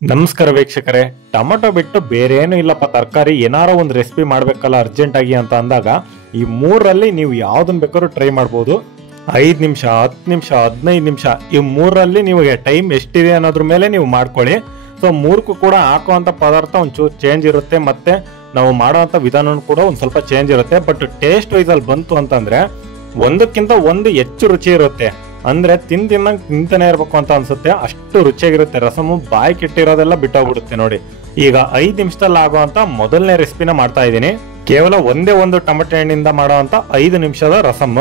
ನಮಸ್ಕಾರ ವೀಕ್ಷಕರೇ, ಟೊಮೆಟೊ ಬಿಟ್ಟು ಬೇರೆ ಏನು ಇಲ್ಲಪ್ಪ, ತರಕಾರಿ ಏನಾರ ಒಂದು ರೆಸಿಪಿ ಮಾಡ್ಬೇಕಲ್ಲ ಅರ್ಜೆಂಟ್ ಆಗಿ ಅಂತ ಅಂದಾಗ ಈ ಮೂರರಲ್ಲಿ ನೀವು ಯಾವ್ದನ್ನ ಬೇಕಾದ್ರೂ ಟ್ರೈ ಮಾಡ್ಬೋದು. 5 ನಿಮಿಷ, 10 ನಿಮಿಷ, 15 ನಿಮಿಷ, ಈ ಮೂರರಲ್ಲಿ ನಿಮಗೆ ಟೈಮ್ ಎಷ್ಟಿದೆ ಅನ್ನೋದ್ರ ಮೇಲೆ ನೀವು ಮಾಡ್ಕೊಳ್ಳಿ. ಸೊ ಮೂರಕ್ಕೂ ಕೂಡ ಹಾಕುವಂತ ಪದಾರ್ಥ ಒಂಚೂರು ಚೇಂಜ್ ಇರುತ್ತೆ, ಮತ್ತೆ ನಾವು ಮಾಡೋವಂಥ ವಿಧಾನ ಕೂಡ ಒಂದು ಸ್ವಲ್ಪ ಚೇಂಜ್ ಇರುತ್ತೆ. ಬಟ್ ಟೇಸ್ಟ್ ವೈಸ್ ಅಲ್ಲಿ ಬಂತು ಅಂತಂದ್ರೆ ಒಂದಕ್ಕಿಂತ ಒಂದು ಹೆಚ್ಚು ರುಚಿ ಇರುತ್ತೆ. ಅಂದ್ರೆ ತಿನ್ನಂಗ್ ತಿಂತಾನೆ ಇರ್ಬೇಕು ಅಂತ ಅನ್ಸುತ್ತೆ, ಅಷ್ಟು ರುಚಿಯಾಗಿರುತ್ತೆ. ರಸಮು ಬಾಯಿ ಕೆಟ್ಟಿರೋದೆಲ್ಲ ಬಿಟ್ಟೋಗ್ಬಿಡುತ್ತೆ ನೋಡಿ. ಈಗ 5 ನಿಮಿಷದಲ್ಲಿ ಆಗುವಂತ ಮೊದಲನೇ ರೆಸಿಪಿನ ಮಾಡ್ತಾ ಇದ್ದೀನಿ. ಕೇವಲ ಒಂದೇ ಒಂದು ಟೊಮೆಟೊ ಹಣ್ಣಿಂದ ಮಾಡುವಂತ 5 ನಿಮಿಷದ ರಸಮ್.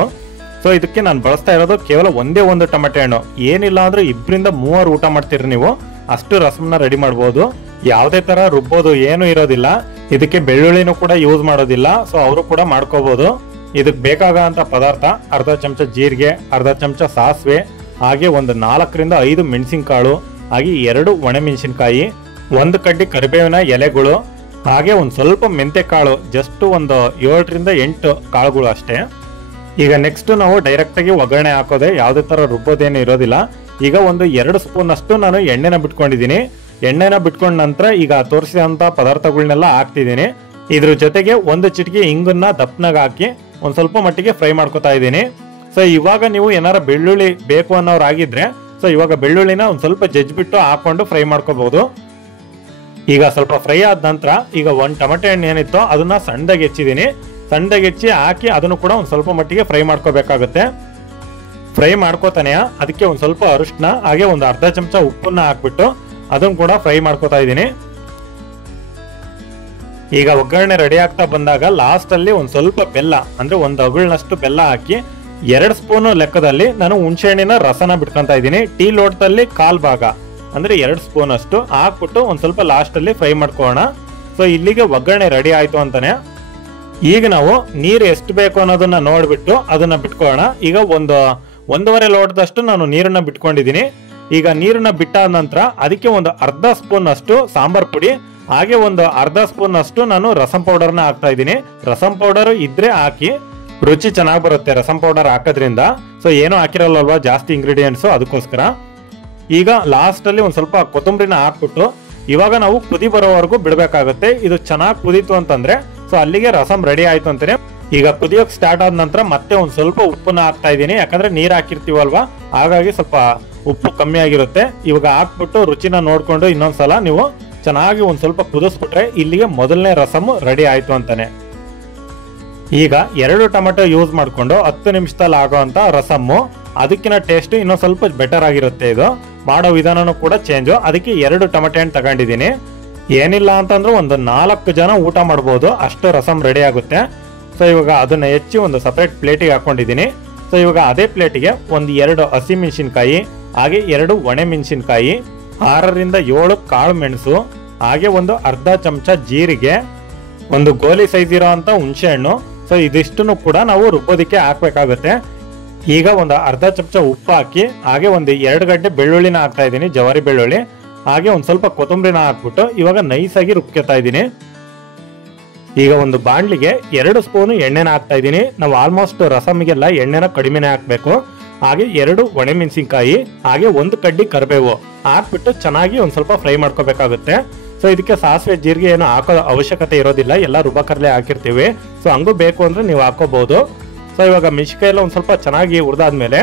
ಸೊ ಇದಕ್ಕೆ ನಾನು ಬಳಸ್ತಾ ಇರೋದು ಕೇವಲ ಒಂದೇ ಒಂದು ಟೊಮೆಟೊ ಹಣ್ಣು. ಏನಿಲ್ಲ ಅಂದ್ರೆ 2ರಿಂದ 3 ಊಟ ಮಾಡ್ತೀರಿ ನೀವು, ಅಷ್ಟು ರಸಮ್ನ ರೆಡಿ ಮಾಡ್ಬೋದು. ಯಾವುದೇ ತರ ರುಬ್ಬೋದು ಏನು ಇರೋದಿಲ್ಲ. ಇದಕ್ಕೆ ಬೆಳ್ಳುಳ್ಳಿನೂ ಕೂಡ ಯೂಸ್ ಮಾಡೋದಿಲ್ಲ, ಸೊ ಅವರು ಕೂಡ ಮಾಡ್ಕೋಬಹುದು. ಇದಕ್ಕೆ ಬೇಕಾಗಂತ ಪದಾರ್ಥ ಅರ್ಧ ಚಮಚ ಜೀರಿಗೆ, ಅರ್ಧ ಚಮಚ ಸಾಸಿವೆ, ಹಾಗೆ ಒಂದು 4ರಿಂದ 5 ಮೆಣಸಿನಕಾಳು, ಹಾಗೆ 2 ಒಣಮೆಣಸಿನಕಾಯಿ, 1 ಕಡ್ಡಿ ಕರಿಬೇವಿನ ಎಲೆಗಳು, ಹಾಗೆ ಒಂದು ಸ್ವಲ್ಪ ಮೆಂತೆ ಕಾಳು, ಜಸ್ಟ್ ಒಂದು 7ರಿಂದ 8 ಕಾಳುಗಳು ಅಷ್ಟೇ. ಈಗ ನೆಕ್ಸ್ಟ್ ನಾವು ಡೈರೆಕ್ಟ್ ಆಗಿ ಒಗ್ಗರಣೆ ಹಾಕೋದೆ, ಯಾವುದೇ ತರ ರುಬ್ಬೋದೇನು ಇರೋದಿಲ್ಲ. ಈಗ ಒಂದು 2 ಸ್ಪೂನ್ ಅಷ್ಟು ನಾನು ಎಣ್ಣೆನ ಬಿಟ್ಕೊಂಡಿದ್ದೀನಿ. ಎಣ್ಣೆನ ಬಿಟ್ಕೊಂಡ ನಂತರ ಈಗ ತೋರಿಸಿದಂತ ಪದಾರ್ಥಗಳನ್ನೆಲ್ಲ ಹಾಕ್ತಿದ್ದೀನಿ. ಇದ್ರ ಜೊತೆಗೆ 1 ಚಿಟಿಕೆ ಹಿಂಗನ್ನ ದಪ್ಪನಾಗ ಹಾಕಿ ಒಂದ್ ಸ್ವಲ್ಪ ಮಟ್ಟಿಗೆ ಫ್ರೈ ಮಾಡ್ಕೊತಾ ಇದ್ದೀನಿ. ಸೊ ಇವಾಗ ನೀವು ಏನಾರ ಬೆಳ್ಳುಳ್ಳಿ ಬೇಕು ಅನ್ನೋರಾಗಿದ್ರೆ ಸೊ ಇವಾಗ ಬೆಳ್ಳುಳ್ಳಿನ ಒಂದ್ ಸ್ವಲ್ಪ ಜಜ್ಜಿಬಿಟ್ಟು ಹಾಕೊಂಡು ಫ್ರೈ ಮಾಡ್ಕೋಬಹುದು. ಈಗ ಸ್ವಲ್ಪ ಫ್ರೈ ಆದ ನಂತರ ಈಗ 1 ಟೊಮೆಟೊ ಹಣ್ಣು ಏನಿತ್ತು ಅದನ್ನ ಸಣ್ಣದಾಗಿ ಹೆಚ್ಚಿದ್ದೀನಿ. ಸಣ್ಣದಾಗಿ ಹೆಚ್ಚಿ ಹಾಕಿ ಅದನ್ನು ಕೂಡ ಒಂದ್ ಸ್ವಲ್ಪ ಮಟ್ಟಿಗೆ ಫ್ರೈ ಮಾಡ್ಕೋಬೇಕಾಗುತ್ತೆ. ಫ್ರೈ ಮಾಡ್ಕೋತಾನೆ ಅದಕ್ಕೆ ಒಂದ್ ಸ್ವಲ್ಪ ಅರಿಶಿನ, ಹಾಗೆ ಒಂದು ಅರ್ಧ ಚಮಚ ಉಪ್ಪನ್ನ ಹಾಕ್ಬಿಟ್ಟು ಅದನ್ನ ಕೂಡ ಫ್ರೈ ಮಾಡ್ಕೋತಾ ಇದ್ದೀನಿ. ಈಗ ಒಗ್ಗರಣೆ ರೆಡಿ ಆಗ್ತಾ ಬಂದಾಗ ಲಾಸ್ಟ್ ಅಲ್ಲಿ ಒಂದ್ ಸ್ವಲ್ಪ ಬೆಲ್ಲ, ಅಂದ್ರೆ ಒಂದು ಅಗುಳ್ನಷ್ಟು ಬೆಲ್ಲ ಹಾಕಿ 2 ಸ್ಪೂನ್ ಲೆಕ್ಕದಲ್ಲಿ ನಾನು ಹುಣಸೆ ಹಣ್ಣಿನ ರಸನ ಬಿಟ್ಕೊಂತ ಇದ್ದೀನಿ. ಟೀ ಲೋಟದಲ್ಲಿ 1/4 ಭಾಗ, ಅಂದ್ರೆ 2 ಸ್ಪೂನ್ ಅಷ್ಟು ಹಾಕ್ಬಿಟ್ಟು ಒಂದ್ ಸ್ವಲ್ಪ ಲಾಸ್ಟ್ ಅಲ್ಲಿ ಫ್ರೈ ಮಾಡ್ಕೋಣ. ಸೊ ಇಲ್ಲಿಗೆ ಒಗ್ಗರಣೆ ರೆಡಿ ಆಯ್ತು ಅಂತಾನೆ. ಈಗ ನಾವು ನೀರು ಎಷ್ಟು ಬೇಕು ಅನ್ನೋದನ್ನ ನೋಡ್ಬಿಟ್ಟು ಅದನ್ನ ಬಿಟ್ಕೋಣ. ಈಗ ಒಂದು 1.5 ಲೋಟದಷ್ಟು ನಾನು ನೀರನ್ನ ಬಿಟ್ಕೊಂಡಿದ್ದೀನಿ. ಈಗ ನೀರನ್ನ ಬಿಟ್ಟಾದ ನಂತರ ಅದಕ್ಕೆ ಒಂದು ಅರ್ಧ ಸ್ಪೂನ್ ಅಷ್ಟು ಸಾಂಬಾರ್ ಪುಡಿ, ಹಾಗೆ ಒಂದು ಅರ್ಧ ಸ್ಪೂನ್ ಅಷ್ಟು ನಾನು ರಸಂ ಪೌಡರ್ನ ಹಾಕ್ತಾ ಇದ್ದೀನಿ. ರಸಂ ಪೌಡರ್ ಇದ್ರೆ ಹಾಕಿ, ರುಚಿ ಚೆನ್ನಾಗಿ ಬರುತ್ತೆ ರಸಂ ಪೌಡರ್ ಹಾಕೋದ್ರಿಂದ. ಸೊ ಏನು ಹಾಕಿರಲ್ವಾ ಜಾಸ್ತಿ ಇಂಗ್ರೀಡಿಯೆಂಟ್ಸ್, ಅದಕ್ಕೋಸ್ಕರ. ಈಗ ಲಾಸ್ಟ್ ಅಲ್ಲಿ ಒಂದ್ ಸ್ವಲ್ಪ ಕೊತ್ತಂಬರಿನ ಹಾಕ್ಬಿಟ್ಟು ಇವಾಗ ನಾವು ಕುದಿ ಬರೋವರೆಗೂ ಬಿಡ್ಬೇಕಾಗುತ್ತೆ. ಇದು ಚೆನ್ನಾಗಿ ಕುದೀತು ಅಂತಂದ್ರೆ ಸೊ ಅಲ್ಲಿಗೆ ರಸಂ ರೆಡಿ ಆಯ್ತು ಅಂತಾನೆ. ಈಗ ಕುದಿಯೋಕ್ ಸ್ಟಾರ್ಟ್ ಆದ ನಂತರ ಮತ್ತೆ ಒಂದ್ ಸ್ವಲ್ಪ ಉಪ್ಪನ್ನ ಹಾಕ್ತಾ ಇದ್ದೀನಿ, ಯಾಕಂದ್ರೆ ನೀರ್ ಹಾಕಿರ್ತೀವಲ್ವಾ, ಹಾಗಾಗಿ ಸ್ವಲ್ಪ ಉಪ್ಪು ಕಮ್ಮಿ ಆಗಿರುತ್ತೆ. ಇವಾಗ ಹಾಕ್ಬಿಟ್ಟು ರುಚಿನ ನೋಡ್ಕೊಂಡು ಇನ್ನೊಂದ್ಸಲ ನೀವು ಚೆನ್ನಾಗಿ ಒಂದ್ ಸ್ವಲ್ಪ ಕುದಿಸ್ಬಿಟ್ರೆ ಇಲ್ಲಿಗೆ ಮೊದಲನೇ ರಸಮ್ ರೆಡಿ ಆಯ್ತು ಅಂತಾನೆ. ಈಗ 2 ಟೊಮೆಟೊ ಯೂಸ್ ಮಾಡ್ಕೊಂಡು 10 ನಿಮಿಷದಲ್ಲಿ ಆಗೋಂತ ರಸಮ್ಮು, ಅದಕ್ಕಿನ ಟೇಸ್ಟ್ ಇನ್ನೊಂದ್ ಸ್ವಲ್ಪ ಬೆಟರ್ ಆಗಿರುತ್ತೆ. ಇದು ಮಾಡೋ ವಿಧಾನನೂ ಕೂಡ ಚೇಂಜು. ಅದಕ್ಕೆ 2 ಟೊಮೆಟೊ ಹಣ್ಣು ತಗೊಂಡಿದ್ದೀನಿ. ಏನಿಲ್ಲ ಅಂತಂದ್ರೆ ಒಂದು 4 ಜನ ಊಟ ಮಾಡ್ಬೋದು, ಅಷ್ಟು ರಸಮ್ ರೆಡಿ ಆಗುತ್ತೆ. ಸೊ ಇವಾಗ ಅದನ್ನ ಹೆಚ್ಚಿ ಒಂದು ಸಪರೇಟ್ ಪ್ಲೇಟಿಗೆ ಹಾಕೊಂಡಿದ್ದೀನಿ. ಸೊ ಇವಾಗ ಅದೇ ಪ್ಲೇಟಿಗೆ ಒಂದು 2 ಹಸಿಮೆಣಸಿನಕಾಯಿ, ಹಾಗೆ 2 ಒಣ ಮೆಣಸಿನಕಾಯಿ, 6ರಿಂದ 7 ಕಾಳು ಮೆಣಸು, ಹಾಗೆ ಒಂದು ಅರ್ಧ ಚಮಚ ಜೀರಿಗೆ, ಒಂದು ಗೋಲಿ ಸೈಜ್ ಇರೋ ಅಂತ ಹುಣಸೆ ಹಣ್ಣು. ಸೊ ಇದಿಷ್ಟನ್ನು ಕೂಡ ನಾವು ರುಬ್ಬೋದಿಕ್ಕೆ ಹಾಕ್ಬೇಕಾಗುತ್ತೆ. ಈಗ ಒಂದು ಅರ್ಧ ಚಮಚ ಉಪ್ಪು ಹಾಕಿ, ಹಾಗೆ ಒಂದು 2 ಗಡ್ಡೆ ಬೆಳ್ಳುಳ್ಳಿನ ಹಾಕ್ತಾ ಇದ್ದೀನಿ, ಜವಾರಿ ಬೆಳ್ಳುಳ್ಳಿ, ಹಾಗೆ ಒಂದ್ ಸ್ವಲ್ಪ ಕೊತ್ತಂಬರಿನ ಹಾಕ್ಬಿಟ್ಟು ಇವಾಗ ನೈಸಾಗಿ ರುಬ್ಕೊತಾ ಇದ್ದೀನಿ. ಈಗ ಒಂದು ಬಾಣ್ಲಿಗೆ 2 ಸ್ಪೂನ್ ಎಣ್ಣೆನ ಹಾಕ್ತಾ ಇದ್ದೀನಿ. ನಾವು ಆಲ್ಮೋಸ್ಟ್ ರಸಮ್ಗೆಲ್ಲ ಎಣ್ಣೆನ ಕಡಿಮೆನೆ ಹಾಕ್ಬೇಕು. ಹಾಗೆ 2 ಒಣಮೆಣಸಿನಕಾಯಿ, ಹಾಗೆ 1 ಕಡ್ಡಿ ಕರಿಬೇವು ಹಾಕ್ಬಿಟ್ಟು ಚೆನ್ನಾಗಿ ಒಂದ್ ಸ್ವಲ್ಪ ಫ್ರೈ ಮಾಡ್ಕೋಬೇಕಾಗುತ್ತೆ. ಸೊ ಇದಕ್ಕೆ ಸಾಸಿವೆ ಜೀರಿಗೆ ಏನು ಹಾಕೋ ಅವಶ್ಯಕತೆ ಇರೋದಿಲ್ಲ, ಎಲ್ಲ ರುಬ್ಬಕರ್ಲೆ ಹಾಕಿರ್ತೀವಿ. ಸೊ ಹಂಗೂ ಬೇಕು ಅಂದ್ರೆ ನೀವು ಹಾಕೋಬಹುದು. ಸೊ ಇವಾಗ ಮೆಣಸಿನಕಾಯಿ ಎಲ್ಲ ಒಂದ್ ಸ್ವಲ್ಪ ಚೆನ್ನಾಗಿ ಹುರಿದಾದ್ಮೇಲೆ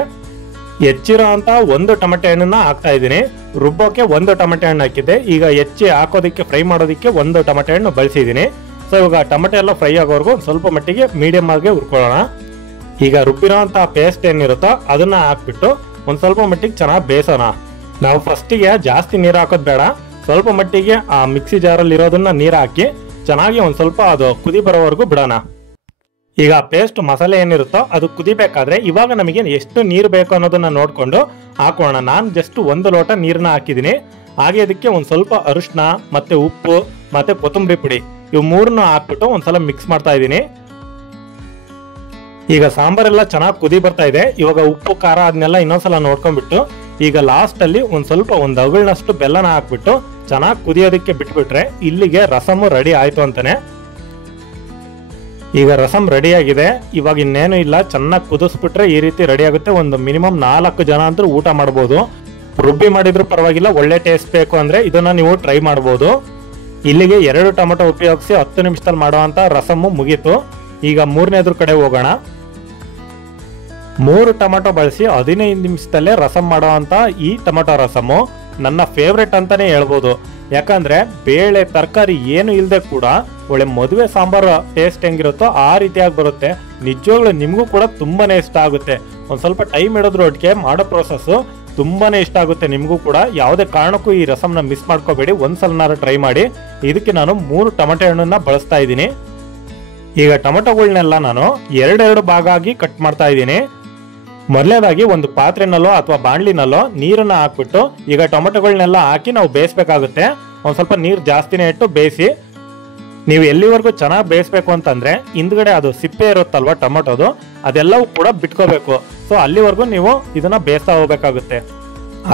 ಹೆಚ್ಚಿರೋ ಅಂತ 1 ಟೊಮೆಟೊ ಹಣ್ಣನ್ನ ಹಾಕ್ತಾ ಇದ್ದೀನಿ. ರುಬ್ಬೋಕೆ 1 ಟೊಮೆಟೊ ಹಣ್ಣು ಹಾಕಿದ್ದೆ. ಈಗ ಹೆಚ್ಚಿ ಹಾಕೋದಿಕ್ಕೆ ಫ್ರೈ ಮಾಡೋದಿಕ್ಕೆ 1 ಟೊಮೆಟೊ ಹಣ್ಣು ಬಳಸಿದ್ದೀನಿ. ಸೊ ಇವಾಗ ಟೊಮೆಟೊ ಎಲ್ಲ ಫ್ರೈ ಆಗೋವರೆಗೂ ಸ್ವಲ್ಪ ಮಟ್ಟಿಗೆ ಮೀಡಿಯಂ ಆಗಿ ಹುರ್ಕೊಳ್ಳೋಣ. ಈಗ ರುಬ್ಬಿರೋ ಅಂತ ಪೇಸ್ಟ್ ಏನಿರುತ್ತೋ ಅದನ್ನ ಹಾಕ್ಬಿಟ್ಟು ಒಂದ್ ಸ್ವಲ್ಪ ಮಟ್ಟಿಗೆ ಚೆನ್ನಾಗಿ ಬೇಯಿಸೋಣ. ನಾವು ಫಸ್ಟಿಗೆ ಜಾಸ್ತಿ ನೀರು ಹಾಕೋದ್ ಬೇಡ, ಸ್ವಲ್ಪ ಮಟ್ಟಿಗೆ ಆ ಮಿಕ್ಸಿ ಜಾರಲ್ಲಿ ಇರೋದನ್ನ ನೀರು ಹಾಕಿ ಚೆನ್ನಾಗಿ ಒಂದ್ ಸ್ವಲ್ಪ ಅದು ಕುದಿ ಬರೋವರೆಗೂ ಬಿಡೋಣ. ಈಗ ಪೇಸ್ಟ್ ಮಸಾಲೆ ಏನಿರುತ್ತೋ ಅದು ಕುದಿಬೇಕಾದ್ರೆ ಇವಾಗ ನಮಗೆ ಎಷ್ಟು ನೀರು ಬೇಕು ಅನ್ನೋದನ್ನ ನೋಡ್ಕೊಂಡು ಹಾಕೋಣ. ನಾನು ಜಸ್ಟ್ 1 ಲೋಟ ನೀರನ್ನ ಹಾಕಿದ್ದೀನಿ. ಹಾಗೆ ಅದಕ್ಕೆ ಒಂದ್ ಸ್ವಲ್ಪ ಅರಿಶಿನ, ಮತ್ತೆ ಉಪ್ಪು, ಮತ್ತೆ ಕೊತ್ತಂಬರಿ ಪುಡಿ, ಇವು 3ನ್ನು ಹಾಕ್ಬಿಟ್ಟು ಒಂದ್ಸಲ ಮಿಕ್ಸ್ ಮಾಡ್ತಾ ಇದ್ದೀನಿ. ಈಗ ಸಾಂಬಾರೆಲ್ಲ ಚೆನ್ನಾಗಿ ಕುದಿ ಬರ್ತಾ ಇದೆ. ಇವಾಗ ಉಪ್ಪು ಖಾರ ಅದನ್ನೆಲ್ಲ ಇನ್ನೊಂದ್ಸಲ ನೋಡ್ಕೊಂಡ್ಬಿಟ್ಟು ಈಗ ಲಾಸ್ಟ್ ಅಲ್ಲಿ ಒಂದ್ ಸ್ವಲ್ಪ ಒಂದು ಅಗುಳ್ನಷ್ಟು ಬೆಲ್ಲನ ಹಾಕ್ಬಿಟ್ಟು ಚೆನ್ನಾಗಿ ಕುದಿಯೋದಕ್ಕೆ ಬಿಟ್ಬಿಟ್ರೆ ಇಲ್ಲಿಗೆ ರಸಮು ರೆಡಿ ಆಯ್ತು ಅಂತಾನೆ. ಈಗ ರಸಮ್ ರೆಡಿ ಆಗಿದೆ. ಇವಾಗ ಇನ್ನೇನು ಇಲ್ಲ, ಚೆನ್ನಾಗಿ ಕುದಿಸ್ಬಿಟ್ರೆ ಈ ರೀತಿ ರೆಡಿ ಆಗುತ್ತೆ. ಒಂದು ಮಿನಿಮಮ್ 4 ಜನ ಅಂತೂ ಊಟ ಮಾಡ್ಬೋದು. ರುಬ್ಬಿ ಮಾಡಿದ್ರು ಪರವಾಗಿಲ್ಲ, ಒಳ್ಳೆ ಟೇಸ್ಟ್ ಬೇಕು ಅಂದ್ರೆ ಇದನ್ನ ನೀವು ಟ್ರೈ ಮಾಡಬಹುದು. ಇಲ್ಲಿಗೆ 2 ಟೊಮೆಟೊ ಉಪಯೋಗಿಸಿ 10 ನಿಮಿಷದಲ್ಲಿ ಮಾಡುವಂತ ರಸಮ್ಮು ಮುಗೀತು. ಈಗ ಮೂರನೇದ್ರ ಕಡೆ ಹೋಗೋಣ. 3 ಟೊಮೆಟೊ ಬಳಸಿ 15 ನಿಮಿಷದಲ್ಲೇ ರಸಮ್ ಮಾಡುವಂತ ಈ ಟೊಮೆಟೊ ರಸಮ್ಮು ನನ್ನ ಫೇವ್ರೆಟ್ ಅಂತಾನೆ ಹೇಳ್ಬೋದು. ಯಾಕಂದ್ರೆ ಬೇಳೆ ತರಕಾರಿ ಏನು ಇಲ್ಲದೆ ಕೂಡ ಒಳ್ಳೆ ಮದುವೆ ಸಾಂಬಾರು ಟೇಸ್ಟ್ ಹೆಂಗಿರುತ್ತೋ ಆ ರೀತಿಯಾಗಿ ಬರುತ್ತೆ. ನಿಜವಾಗ್ಲೂ ನಿಮಗೂ ಕೂಡ ತುಂಬಾನೇ ಇಷ್ಟ ಆಗುತ್ತೆ. ಒಂದ್ ಸ್ವಲ್ಪ ಟೈಮ್ ಇಡೋದ್ರ ಒಟ್ಟಿಗೆ ಮಾಡೋ ಪ್ರೋಸೆಸ್ ತುಂಬಾನೇ ಇಷ್ಟ ಆಗುತ್ತೆ ನಿಮಗೂ ಕೂಡ. ಯಾವುದೇ ಕಾರಣಕ್ಕೂ ಈ ರಸಮ್ನ ಮಿಸ್ ಮಾಡ್ಕೋಬೇಡಿ, ಒಂದ್ಸಲನಾರು ಟ್ರೈ ಮಾಡಿ. ಇದಕ್ಕೆ ನಾನು 3 ಟೊಮೆಟೊ ಹಣ್ಣನ್ನ ಬಳಸ್ತಾ ಇದ್ದೀನಿ. ಈಗ ಟೊಮೆಟೊಗಳನ್ನೆಲ್ಲ ನಾನು 2 ಭಾಗ ಆಗಿ ಕಟ್ ಮಾಡ್ತಾ ಇದ್ದೀನಿ. ಮೊದಲನೇದಾಗಿ ಒಂದು ಪಾತ್ರೆನಲ್ಲೋ ಅಥವಾ ಬಾಣ್ಲಿನಲ್ಲೋ ನೀರನ್ನ ಹಾಕ್ಬಿಟ್ಟು ಈಗ ಟೊಮೆಟೊಗಳನ್ನೆಲ್ಲ ಹಾಕಿ ನಾವು ಬೇಯಿಸ್ಬೇಕಾಗುತ್ತೆ. ಒಂದ್ ಸ್ವಲ್ಪ ನೀರು ಜಾಸ್ತಿನೇ ಇಟ್ಟು ಬೇಯಿಸಿ. ನೀವು ಎಲ್ಲಿವರೆಗೂ ಚೆನ್ನಾಗಿ ಬೇಯಿಸ್ಬೇಕು ಅಂತಂದ್ರೆ ಹಿಂದ್ಗಡೆ ಅದು ಸಿಪ್ಪೆ ಇರುತ್ತಲ್ವ ಟೊಮೆಟೊದು, ಅದೆಲ್ಲವೂ ಕೂಡ ಬಿಟ್ಕೋಬೇಕು. ಸೊ ಅಲ್ಲಿವರೆಗೂ ನೀವು ಇದನ್ನ ಬೇಯಿಸ್ತಾ ಹೋಗ್ಬೇಕಾಗುತ್ತೆ.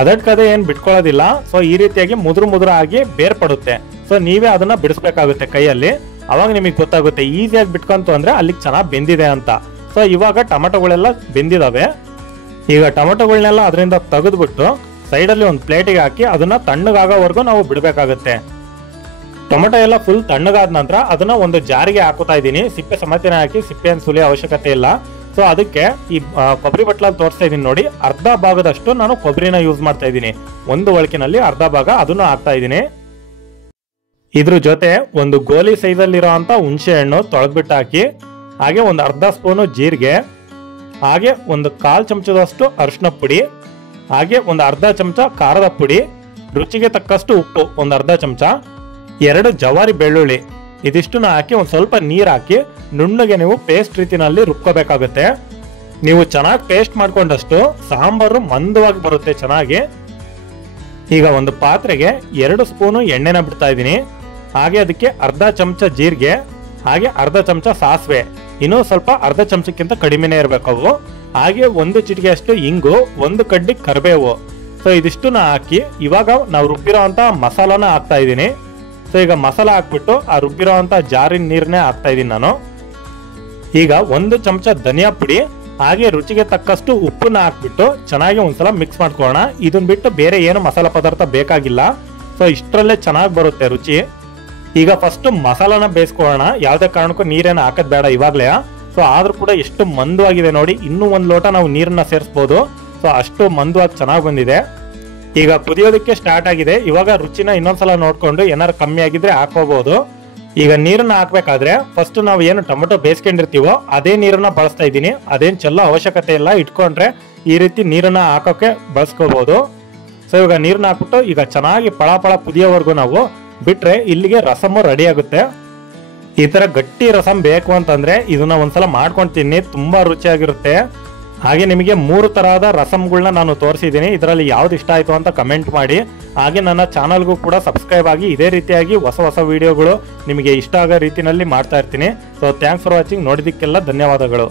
ಅದಕ್ಕದೇ ಏನ್ ಬಿಟ್ಕೊಳ್ಳೋದಿಲ್ಲ. ಸೊ ಈ ರೀತಿಯಾಗಿ ಮುದುರು ಆಗಿ ಬೇರ್ಪಡುತ್ತೆ. ಸೊ ನೀವೇ ಅದನ್ನ ಬಿಡಿಸ್ಬೇಕಾಗುತ್ತೆ ಕೈಯಲ್ಲಿ. ಅವಾಗ ನಿಮಗೆ ಗೊತ್ತಾಗುತ್ತೆ ಈಸಿಯಾಗಿ ಬಿಟ್ಕೊಂತು ಅಂದ್ರೆ ಅಲ್ಲಿಗೆ ಚೆನ್ನಾಗಿ ಬೆಂದಿದೆ ಅಂತ. ಸೊ ಇವಾಗ ಟೊಮೆಟೊಗಳೆಲ್ಲ ಬೆಂದಿದಾವೆ. ಈಗ ಟೊಮೆಟೊಗಳನ್ನೆಲ್ಲ ಅದರಿಂದ ತೆಗೆದ್ಬಿಟ್ಟು ಸೈಡಲ್ಲಿ ಒಂದು ಪ್ಲೇಟಿಗೆ ಹಾಕಿ ಅದನ್ನ ತಣ್ಣಗಾಗೋವರೆಗೂ ನಾವು ಬಿಡಬೇಕಾಗುತ್ತೆ. ಟೊಮೆಟೊ ಎಲ್ಲ ಫುಲ್ ತಣ್ಣಗಾದ ನಂತರ ಅದನ್ನ ಒಂದು ಜಾರಿಗೆ ಹಾಕೋತಾ ಇದ್ದೀನಿ. ಸಿಪ್ಪೆ ಸಮೇತನೇ ಹಾಕಿ, ಸಿಪ್ಪೆಯನ್ನು ಸುಲಿಯೋ ಅವಶ್ಯಕತೆ ಇಲ್ಲ. ಸೊ ಅದಕ್ಕೆ ಈ ಕೊಬ್ಬರಿ ಬಟ್ಲಲ್ಲಿ ತೋರಿಸ್ತಾ ಇದ್ದೀನಿ ನೋಡಿ, ಅರ್ಧ ಭಾಗದಷ್ಟು ನಾನು ಕೊಬ್ಬರಿನ ಯೂಸ್ ಮಾಡ್ತಾ ಇದ್ದೀನಿ. ಒಂದು ಒಳಕಿನಲ್ಲಿ ಅರ್ಧ ಭಾಗ ಅದನ್ನು ಹಾಕ್ತಾ ಇದ್ದೀನಿ. ಇದ್ರ ಜೊತೆ ಒಂದು ಗೋಲಿ ಸೈಜಲ್ಲಿರೋ ಅಂತ ಹುಣಸೆ ಹಣ್ಣು ತೊಳೆದ್ಬಿಟ್ಟು ಹಾಕಿ, ಹಾಗೆ ಒಂದು ಅರ್ಧ ಸ್ಪೂನು ಜೀರಿಗೆ, ಹಾಗೆ ಒಂದು 1/4 ಚಮಚದಷ್ಟು ಅರಿಶಿನ ಪುಡಿ, ಹಾಗೆ ಒಂದು ಅರ್ಧ ಚಮಚ ಖಾರದ ಪುಡಿ, ರುಚಿಗೆ ತಕ್ಕಷ್ಟು ಉಪ್ಪು ಒಂದು ಅರ್ಧ ಚಮಚ, 2 ಜವಾರಿ ಬೆಳ್ಳುಳ್ಳಿ, ಇದಿಷ್ಟನ್ನ ಹಾಕಿ ಒಂದು ಸ್ವಲ್ಪ ನೀರು ಹಾಕಿ ನುಣ್ಣಗೆ ನೀವು ಪೇಸ್ಟ್ ರೀತಿನಲ್ಲಿ ರುಬ್ಕೋಬೇಕಾಗುತ್ತೆ. ನೀವು ಚೆನ್ನಾಗಿ ಪೇಸ್ಟ್ ಮಾಡ್ಕೊಂಡಷ್ಟು ಸಾಂಬಾರು ಮಂದವಾಗಿ ಬರುತ್ತೆ ಚೆನ್ನಾಗಿ. ಈಗ ಒಂದು ಪಾತ್ರೆಗೆ 2 ಸ್ಪೂನು ಎಣ್ಣೆನ ಬಿಡ್ತಾ ಇದ್ದೀನಿ. ಹಾಗೆ ಅದಕ್ಕೆ ಅರ್ಧ ಚಮಚ ಜೀರಿಗೆ, ಹಾಗೆ ಅರ್ಧ ಚಮಚ ಸಾಸಿವೆ, ಇನ್ನೂ ಸ್ವಲ್ಪ ಅರ್ಧ ಚಮಚಕ್ಕಿಂತ ಕಡಿಮೆನೇ ಇರಬೇಕು ಅವು. ಹಾಗೆ 1 ಚಿಟಿಕೆ ಅಷ್ಟು ಇಂಗು, 1 ಕಡ್ಡಿ ಕರಿಬೇವು. ಸೊ ಇದಿಷ್ಟನ್ನ ಹಾಕಿ ಇವಾಗ ನಾವು ರುಬ್ಬಿರೋ ಅಂತ ಮಸಾಲಾನ ಹಾಕ್ತಾ ಇದ್ದೀನಿ. ಸೊ ಈಗ ಮಸಾಲ ಹಾಕ್ಬಿಟ್ಟು ಆ ರುಬ್ಬಿರೋ ಅಂತ ಜಾರಿನ ನೀರನ್ನೇ ಹಾಕ್ತಾ ಇದ್ದೀನಿ ನಾನು. ಈಗ 1 ಚಮಚ ಧನಿಯಾ ಪುಡಿ, ಹಾಗೆ ರುಚಿಗೆ ತಕ್ಕಷ್ಟು ಉಪ್ಪನ್ನ ಹಾಕ್ಬಿಟ್ಟು ಚೆನ್ನಾಗಿ ಒಂದ್ಸಲ ಮಿಕ್ಸ್ ಮಾಡ್ಕೊಳ್ಳೋಣ. ಇದನ್ನ ಬಿಟ್ಟು ಬೇರೆ ಏನು ಮಸಾಲ ಪದಾರ್ಥ ಬೇಕಾಗಿಲ್ಲ. ಸೊ ಇಷ್ಟರಲ್ಲೇ ಚೆನ್ನಾಗಿ ಬರುತ್ತೆ ರುಚಿ. ಈಗ ಫಸ್ಟ್ ಮಸಾಲಾನ ಬೇಯಿಸ್ಕೊಳ್ಳೋಣ. ಯಾವುದೇ ಕಾರಣಕ್ಕೂ ನೀರೇನು ಹಾಕೋದ್ ಬೇಡ ಇವಾಗ್ಲೇ. ಸೊ ಆದ್ರೂ ಕೂಡ ಎಷ್ಟು ಮಂದವಾಗಿದೆ ನೋಡಿ, ಇನ್ನೂ 1 ಲೋಟ ನಾವು ನೀರನ್ನ ಸೇರಿಸಬಹುದು. ಸೊ ಅಷ್ಟು ಮಂದವಾಗಿ ಚೆನ್ನಾಗಿ ಬಂದಿದೆ. ಈಗ ಕುದಿಯೋದಕ್ಕೆ ಸ್ಟಾರ್ಟ್ ಆಗಿದೆ. ಇವಾಗ ರುಚಿನ ಇನ್ನೊಂದ್ಸಲ ನೋಡ್ಕೊಂಡು ಏನಾರು ಕಮ್ಮಿ ಆಗಿದ್ರೆ ಹಾಕೋಬಹುದು. ಈಗ ನೀರನ್ನ ಹಾಕ್ಬೇಕಾದ್ರೆ ಫಸ್ಟ್ ನಾವು ಏನು ಟೊಮೆಟೊ ಬೇಯಿಸ್ಕೊಂಡಿರ್ತೀವೋ ಅದೇ ನೀರನ್ನ ಬಳಸ್ತಾ ಇದ್ದೀನಿ. ಅದೇನ್ ಚೆಲ್ಲೋ ಅವಶ್ಯಕತೆ ಇಲ್ಲ. ಇಟ್ಕೊಂಡ್ರೆ ಈ ರೀತಿ ನೀರನ್ನ ಹಾಕೋಕೆ ಬಳಸ್ಕೋಬಹುದು. ಸೊ ಇವಾಗ ನೀರನ್ನ ಹಾಕ್ಬಿಟ್ಟು ಈಗ ಚೆನ್ನಾಗಿ ಪಳ ಕುದಿಯೋವರೆಗೂ ನಾವು ಬಿಟ್ರೆ ಇಲ್ಲಿಗೆ ರಸಮ್ಮು ರೆಡಿ ಆಗುತ್ತೆ. ಈ ತರ ಗಟ್ಟಿ ರಸಮ್ ಬೇಕು ಅಂತಂದ್ರೆ ಇದನ್ನ ಒಂದ್ಸಲ ಮಾಡ್ಕೊಂಡು ತಿನ್ನಿ, ತುಂಬಾ ರುಚಿಯಾಗಿರುತ್ತೆ. ಹಾಗೆ ನಿಮಗೆ 3 ತರಹದ ರಸಮ್ಗಳನ್ನ ನಾನು ತೋರಿಸಿದ್ದೀನಿ. ಇದರಲ್ಲಿ ಯಾವ್ದು ಇಷ್ಟ ಆಯ್ತು ಅಂತ ಕಮೆಂಟ್ ಮಾಡಿ. ಹಾಗೆ ನನ್ನ ಚಾನಲ್ಗೂ ಕೂಡ ಸಬ್ಸ್ಕ್ರೈಬ್ ಆಗಿ. ಇದೇ ರೀತಿಯಾಗಿ ಹೊಸ ವಿಡಿಯೋಗಳು ನಿಮಗೆ ಇಷ್ಟ ಆಗೋ ರೀತಿನಲ್ಲಿ ಮಾಡ್ತಾ ಇರ್ತೀನಿ. So thanks for watching. ನೋಡಿದ್ದಕ್ಕೆಲ್ಲ ಧನ್ಯವಾದಗಳು.